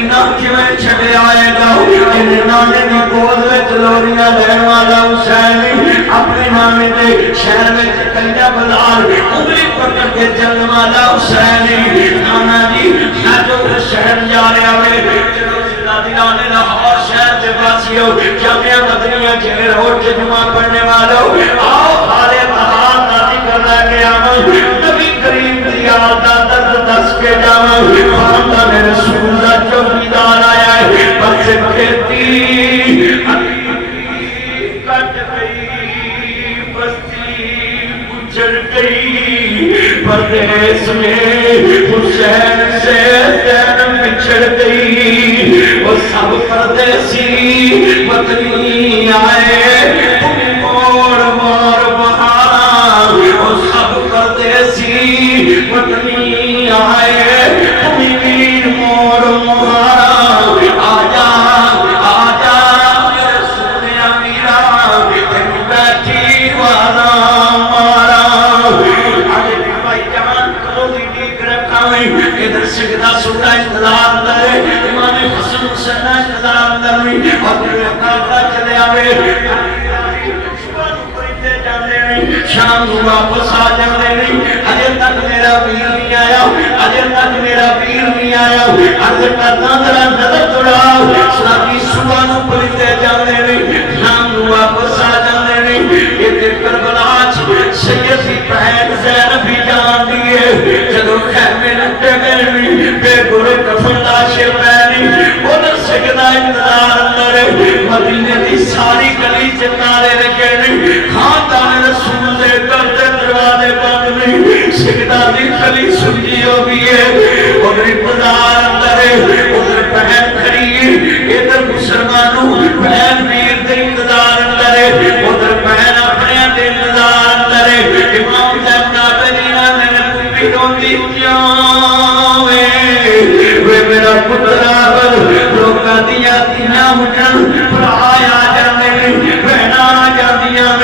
مدینہ کیویں چھڑے آئے گا جن نانے دی گود وچ لوریاں لین والا حسین اپنے نامے دے شہر وچ کنجا بلال انگلی پکڑ کے چلن والا حسین نانا جی میں جو شہر جا رہا ہوئے دلانے لاہور شہر سے باسیو جامعہ مدنیہ جنہیں روڈ سے جمعہ پڑھنے والوں آؤ خالے تحال ناتی کر رہا کہ آمن نبی کریم دیالتا درد دس کے جامن خاندان رسول اللہ چوکیدار آیا ہے بس کھیتی کٹ گئی بستی اجڑ گئی پردیس میں حسین سے زینب بچھڑ گئی وہ سب پردیسی وطنی آئے تمہیں موڑ موڑ بہارا وہ سب پردیسی وطنی آئے تمہیں ویر موڑ مہارا آجا آجا میرے سونے امیرا تم بیٹھی والا مارا آجے بھائی جان کلوگی ٹیک رکھا ہوئی ادھر سجدہ سننا انتظار دے امام حسن حسین انتظار دے اور کاکا چلے آوے شام کو واپس آ جانے نہیں اجے تک میرا پیر نہیں آیا اجے تک میرا پیر نہیں آیا عرض کرنا ذرا نظر دوڑاؤ سراکی صبح نو پریتے جانے نہیں شام کو واپس آ جانے نہیں یہ کربلا سید کی بہن زینب بھی جان دیے جدو خیمے لٹے گئے بے گرے کفن لاشے پہنی ادھر سجدہ انتظار اندر مدینے دی ساری گلی چنارے رکھے نہیں خاندان رسول دے کرتے دروازے بند نہیں سجدہ دی گلی سنجی ہوگی ہے ادھر انتظار اندر ادھر بہن کھڑی ادھر مسلمانوں بہن میر دے انتظار اندر ادھر بہن اپنے دے انتظار اندر امام صاحب نابرینہ میں نے پیروں دی جاوے وے میرا پتر لوکا دیا دیا مجھن پرایا جانے بہنا جا دیا